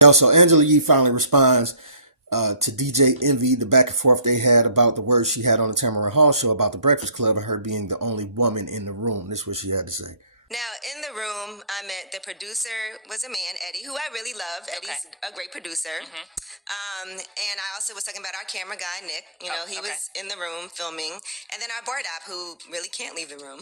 Yo, so Angela Yee finally responds to DJ Envy, the back and forth they had about the words she had on the Tamron Hall show about the Breakfast Club and her being the only woman in the room. This is what she had to say. Now, in the room, I met the producer was a man, Eddie, who I really love. Eddie's a great producer. And I also was talking about our camera guy, Nick. You know, he was in the room filming. And then our board op, who really can't leave the room.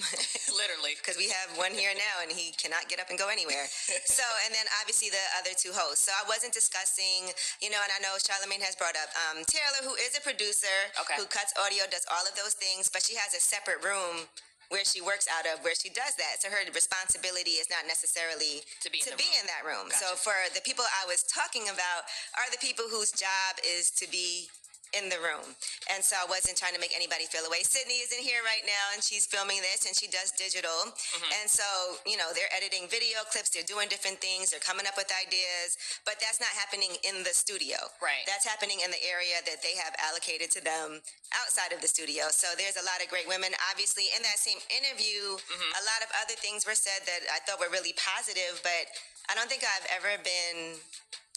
Literally. Because we have one here now, and he cannot get up and go anywhere. So, and then obviously the other two hosts. So I wasn't discussing, you know, and I know Charlamagne has brought up Taylor, who is a producer, who cuts audio, does all of those things, but she has a separate room where she works out of, where she does that. So her responsibility is not necessarily to be in that room. Gotcha. So for the people I was talking about are the people whose job is to be in the room. And so I wasn't trying to make anybody feel away. Sydney is in here right now, and she's filming this, and she does digital. And so, you know, they're editing video clips, they're doing different things, they're coming up with ideas, but that's not happening in the studio. Right. That's happening in the area that they have allocated to them outside of the studio. So there's a lot of great women. Obviously, in that same interview, a lot of other things were said that I thought were really positive, but I don't think I've ever been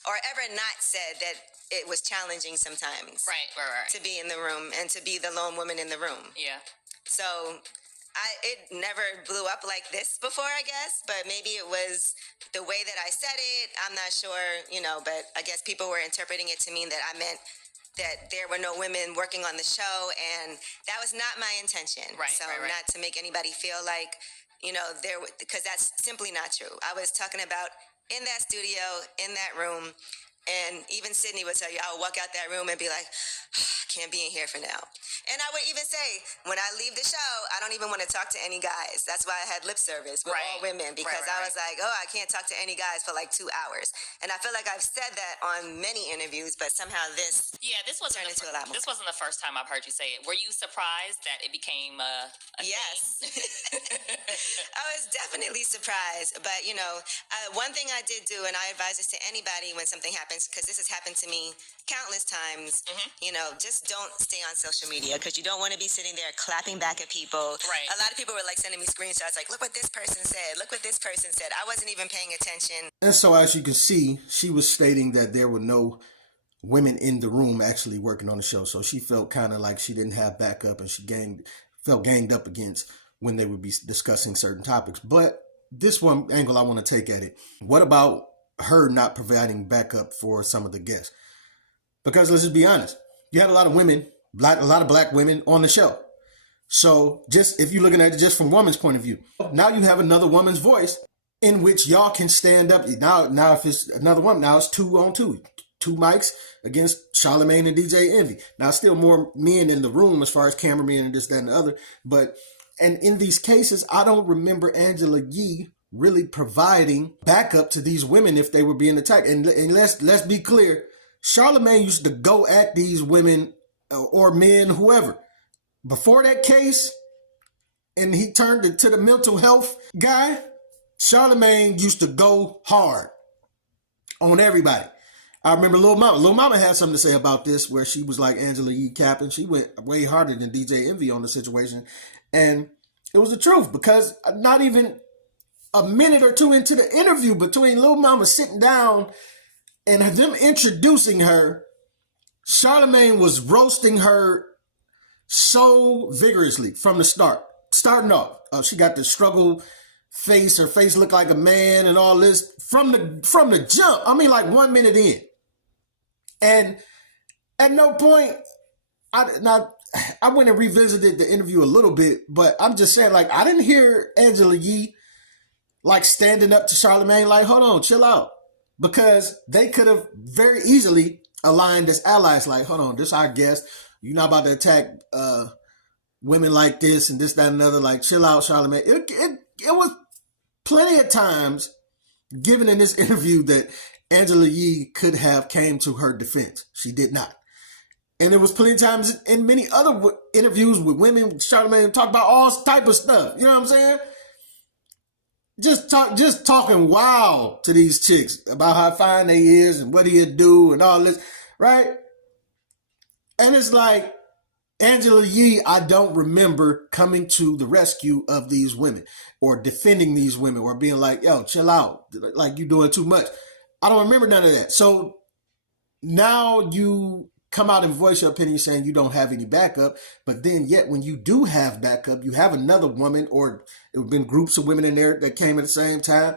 or ever not said that it was challenging sometimes. Right. To be in the room and to be the lone woman in the room. Yeah. So it never blew up like this before, I guess, but maybe it was the way that I said it. I'm not sure, you know, but I guess people were interpreting it to mean that I meant that there were no women working on the show, and that was not my intention. Right. So not to make anybody feel like, you know, because that's simply not true. I was talking about in that studio, in that room, and even Sydney would tell you, I would walk out that room and be like, I can't be in here for now. And I would even say, when I leave the show, I don't even want to talk to any guys. That's why I had lip service with all women, because I was like, oh, I can't talk to any guys for like 2 hours. And I feel like I've said that on many interviews, but somehow this wasn't into a lot more. This wasn't the first time I've heard you say it. Were you surprised that it became a yes. I was definitely surprised. But, you know, one thing I did do, and I advise this to anybody when something happens, because this has happened to me countless times, you know, just don't stay on social media, because you don't want to be sitting there clapping back at people. Right. A lot of people were like sending me screenshots like, look what this person said, look what this person said. I wasn't even paying attention. And so as you can see, she was stating that there were no women in the room actually working on the show. So she felt kind of like she didn't have backup, and she felt ganged up against when they would be discussing certain topics. But this one angle I want to take at it. What about her not providing backup for some of the guests? Because let's just be honest, you had a lot of women, a lot of black women on the show. So just if you're looking at it just from woman's point of view, now you have another woman's voice in which y'all can stand up. Now if it's another one, now it's 2 on 2. 2 mics against Charlamagne and DJ Envy. Now, still more men in the room as far as cameramen and this, that, and the other. And in these cases, I don't remember Angela Yee really providing backup to these women if they were being attacked. And let's be clear, Charlamagne used to go at these women or men, whoever. Before that case, and he turned into the mental health guy, Charlamagne used to go hard on everybody. I remember Lil Mama. Lil Mama had something to say about this, where she was like Angela Yee capping. She went way harder than DJ Envy on the situation. And it was the truth, because not even a minute or two into the interview between Lil Mama sitting down and them introducing her, Charlamagne was roasting her so vigorously from the start. Starting off, she got the struggle face. Her face looked like a man and all this from the jump. I mean, like 1 minute in. And at no point, I went and revisited the interview a little bit, but I'm just saying, like, I didn't hear Angela Yee like standing up to Charlamagne like, hold on, chill out. Because they could have very easily aligned as allies, like, hold on, this our guest. You're not about to attack women like this and this, that, and another. Like, chill out, Charlamagne. It was plenty of times given in this interview that Angela Yee could have came to her defense. She did not. And there was plenty of times in many other interviews with women, Charlamagne talk about all type of stuff. You know what I'm saying? Just talking wild to these chicks about how fine they is and what he'd do and all this, right? And it's like, Angela Yee, I don't remember coming to the rescue of these women or defending these women or being like, yo, chill out. Like, you doing too much. I don't remember none of that. So now you come out and voice your opinion saying you don't have any backup, but then yet when you do have backup, you have another woman, or it would have been groups of women in there that came at the same time.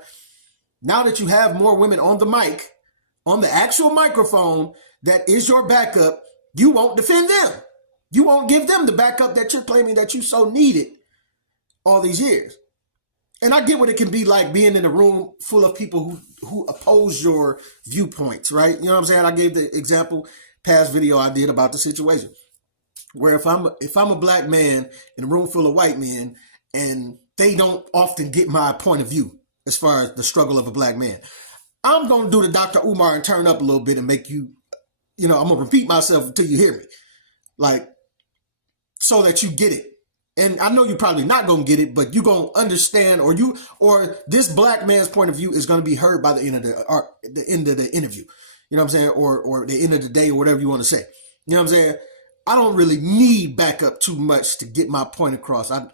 Now that you have more women on the mic, on the actual microphone, that is your backup, you won't defend them. You won't give them the backup that you're claiming that you so needed all these years. And I get what it can be like being in a room full of people who oppose your viewpoints, right? You know what I'm saying? I gave the example, past video I did about the situation, where if I'm a black man in a room full of white men and they don't often get my point of view as far as the struggle of a black man, I'm going to do the Dr. Umar and turn up a little bit and make you, I'm going to repeat myself until you hear me. Like, so that you get it. And I know you're probably not going to get it, but you're going to understand, or this black man's point of view is going to be heard by the end of the end of the interview. You know what I'm saying? Or the end of the day, or whatever you want to say. You know what I'm saying? I don't really need backup too much to get my point across. I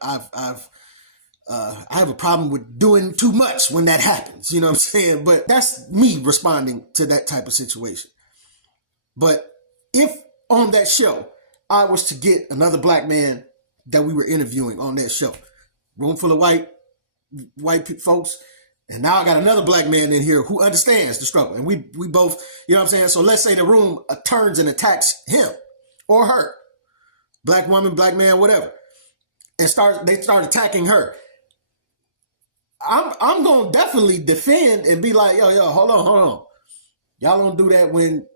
have a problem with doing too much when that happens. You know what I'm saying? But that's me responding to that type of situation. But if on that show, I was to get another black man that we were interviewing on that show, room full of white folks, and now I got another black man in here who understands the struggle, and we both, you know what I'm saying? So let's say the room turns and attacks him or her, black woman, black man, whatever, and they start attacking her. I'm gonna definitely defend and be like, yo, hold on. Y'all don't do that when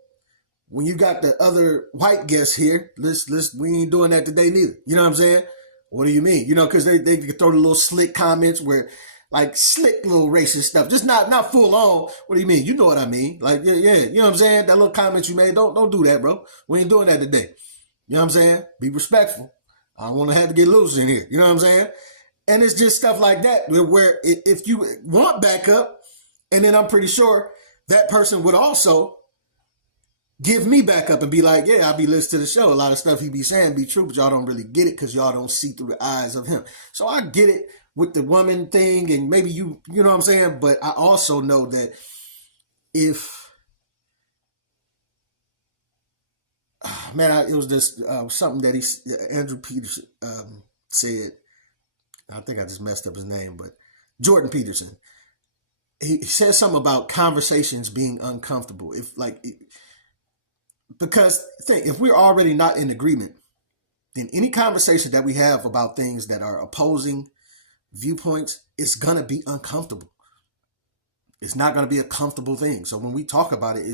you got the other white guests here. We ain't doing that today neither. You know what I'm saying? What do you mean? Because they could throw the little slick comments where, like, slick little racist stuff, just not full on. What do you mean? You know what I mean? Like, yeah, you know what I'm saying? That little comment you made, don't do that, bro. We ain't doing that today. You know what I'm saying? Be respectful. I don't want to have to get loose in here. You know what I'm saying? And it's just stuff like that where if you want backup, and then I'm pretty sure that person would also give me back up and be like, yeah, I'll be listening to the show. A lot of stuff he be saying be true, but y'all don't really get it because y'all don't see through the eyes of him. So I get it with the woman thing, and maybe you know what I'm saying? But I also know that if, it was this something that Andrew Peterson said. I think I just messed up his name, but Jordan Peterson. He said something about conversations being uncomfortable. Because if we're already not in agreement, then any conversation that we have about things that are opposing viewpoints, it's going to be uncomfortable. It's not going to be a comfortable thing. So when we talk about it,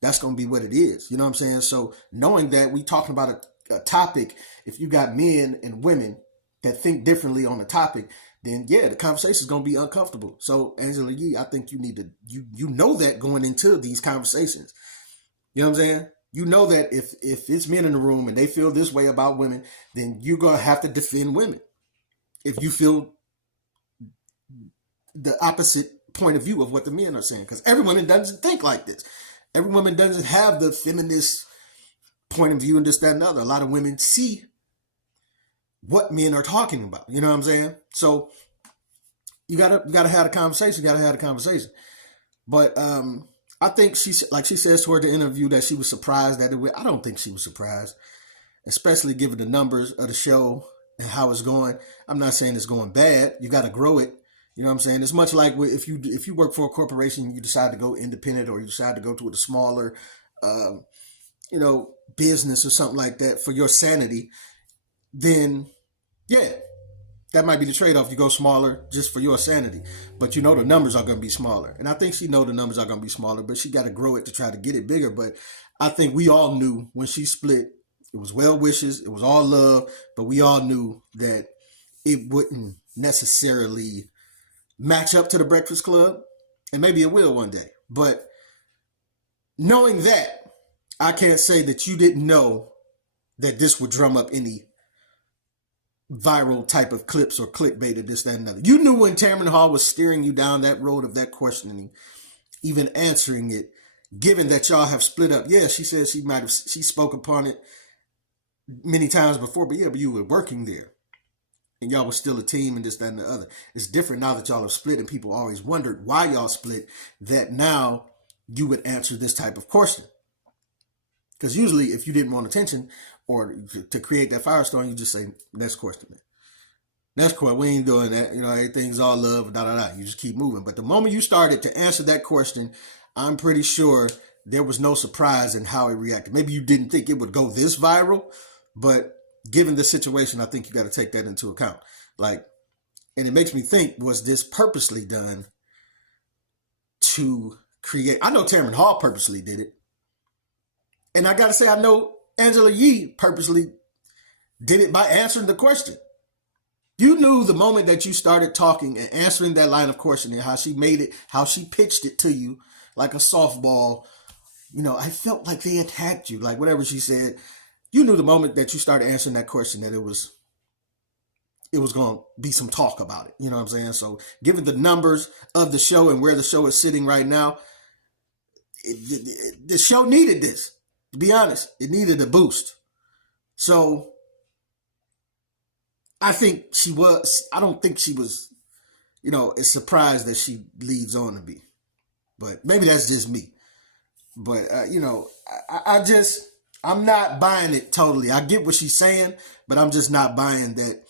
that's going to be what it is. You know what I'm saying? So knowing that we talking about a topic, if you got men and women that think differently on the topic, then yeah, the conversation is going to be uncomfortable. So Angela Yee, I think you need to, you know that going into these conversations. You know what I'm saying? You know that if it's men in the room and they feel this way about women, then you're going to have to defend women. If you feel the opposite point of view of what the men are saying, because every woman doesn't think like this. Every woman doesn't have the feminist point of view and this, that, and the other. A lot of women see what men are talking about. You know what I'm saying? So you gotta have a conversation. You gotta have a conversation. But I think she says toward the interview that she was surprised that I don't think she was surprised, especially given the numbers of the show and how it's going. I'm not saying it's going bad. You got to grow it. You know what I'm saying? It's much like if you work for a corporation, you decide to go independent, or you decide to go to a smaller, business or something like that for your sanity. Then, yeah, that might be the trade-off. You go smaller just for your sanity, but the numbers are going to be smaller. And I think she know the numbers are going to be smaller, but she got to grow it to try to get it bigger. But I think we all knew when she split, it was well wishes, it was all love, but we all knew that it wouldn't necessarily match up to the Breakfast Club, and maybe it will one day. But knowing that, I can't say that you didn't know that this would drum up any viral type of clips or clickbait or this, that, and another. You knew when Tamron Hall was steering you down that road of that questioning, even answering it, given that y'all have split up. Yeah, she said she spoke upon it many times before, but you were working there and y'all were still a team and this, that, and the other. It's different now that y'all have split and people always wondered why y'all split, that now you would answer this type of question. Because usually if you didn't want attention or to create that firestorm, you just say, next question, man. Next question, we ain't doing that. You know, everything's all love, da-da-da. You just keep moving. But the moment you started to answer that question, I'm pretty sure there was no surprise in how it reacted. Maybe you didn't think it would go this viral, but given the situation, I think you got to take that into account. Like, and it makes me think, was this purposely done to create? I know Tamron Hall purposely did it. And I got to say, I know Angela Yee purposely did it by answering the question. You knew the moment that you started talking and answering that line of questioning, how she made it, how she pitched it to you like a softball. You know, I felt like they attacked you, like whatever she said. You knew the moment that you started answering that question that it was going to be some talk about it. You know what I'm saying? So given the numbers of the show and where the show is sitting right now, the show needed this. To be honest, it needed a boost. So I don't think she was, you know, as surprised that she leads on to be. But maybe that's just me. But, you know, I'm not buying it totally. I get what she's saying, but I'm just not buying that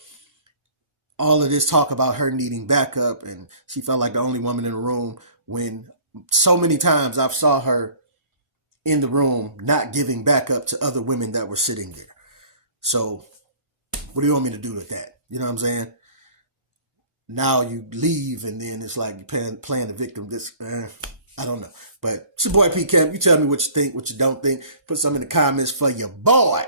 all of this talk about her needing backup and she felt like the only woman in the room, when so many times I've saw her in the room not giving backup to other women that were sitting there. So what do you want me to do with that? You know what I'm saying? Now you leave and then it's like you're playing the victim. I don't know. But it's your boy P. Kemp. You tell me what you think, what you don't think. Put some in the comments for your boy.